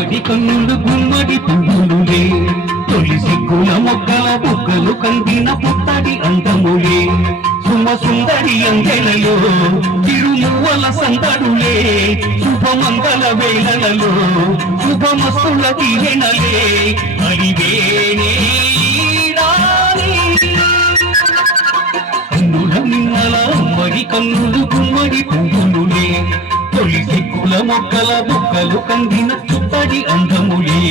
అమ్మడి కన్నులు గుమ్మడి పువ్వులులే తొలి సిగ్గుల మొక్కల బుగ్గలు కందిన పుత్తడి అందములే సుమ సుందరి అంగెలలో తిరుమువల సందడులే శుభమంగళ వేళలలో శుభమస్తుల దీవెనలే అడివేనే కన్నుల నిన్నల అమ్మడి కన్నులు గుమ్మడి పువ్వులులే తొలి సిగ్గుల మొక్కల బుగ్గలు కందిన పుత్తడి అందములే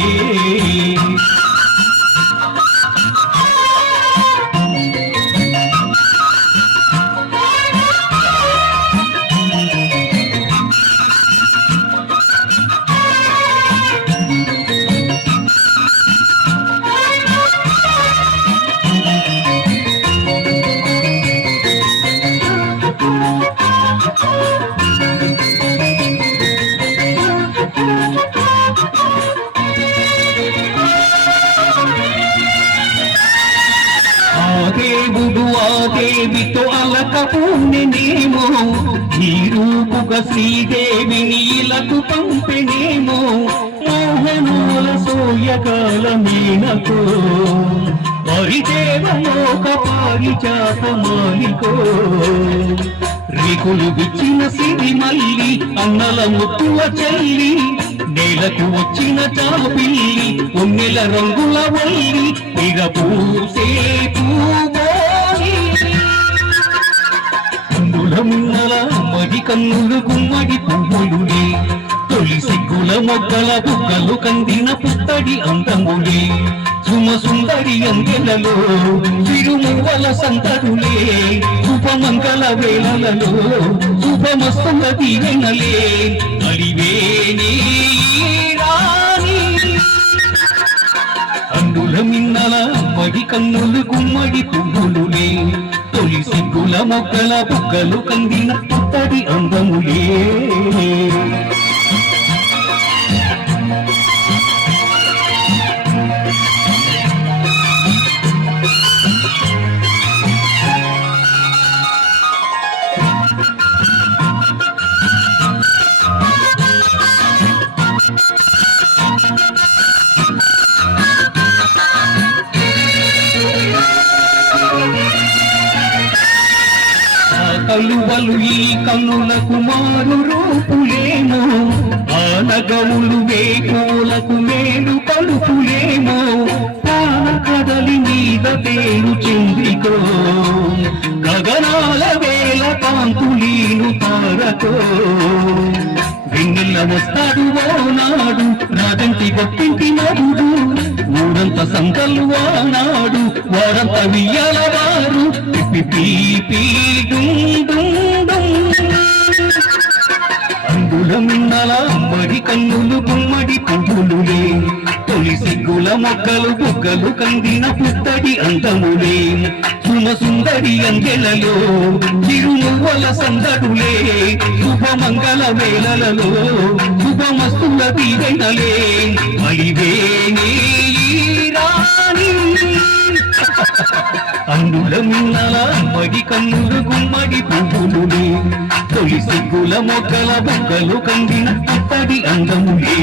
దేవుడు ఆ దేవితో అలకపోనెనేమో ఈ రూపుగా శ్రీదేవిని ఇలకు పంపెనేమో మోహనాల సోయకాల మీనకో పరిదేవలోక పారిజాత మాలికో రేకులు విచ్చిన సిరి మల్లి అన్నల ముత్తుల చెల్లి నేలకు వచ్చిన చాపిల్లి ఉన్నెల రంగుల వల్లి ఇగ పూసే కన్నుల అమ్మడి కన్నులు గుమ్మడి పువ్వులులే తొలి సిగ్గుల మొగ్గల బుగ్గలు కందిన పుత్తడి అందములే సుమ సుందరి అంగెలలో తిరుమువల సంతరులే శుభమంగళ వేళలలో శుభమస్తుల దీవెనలే అడివేనే కన్నుల మిన్నల అమ్మడి కన్నులు గుమ్మడి పువ్వులులే తొలి సిగ్గుల మొగ్గల బుగ్గలు కందిన పుత్తడి అందములే కలువలు ఈ కన్నులకు మారు రూపులేమో ఆనగములు వేకులకు మేలు కలుపులేమో పాన కదలి మీద తేరు చంద్రికో గగనాల వేల కాంతులీను తారకో వెన్నెల్ల వస్తాడు ఓనాడు నాదంటి గొప్పింటి నడుడు ఊరంత సంకలు ఆనాడు వారంత వియ్యాల వారు అందుల మిన్నల అమ్మడి కన్నులు గుమ్మడి పువ్వులులే తొలి సిగ్గుల మొక్కలు బుగ్గలు కందిన పుత్తడి అందములే సుమ సుందరి అంగెలలో తిరుమువల సందడులే శుభమంగళ వేళలలో శుభమస్తుల దీవెనలే అడివేనే అందుల మిన్నల అమ్మడి కన్నులు గుమ్మడి పువ్వులులే తొలి సిగ్గుల మొక్కల బుగ్గలు కందిన పుత్తడి అందములే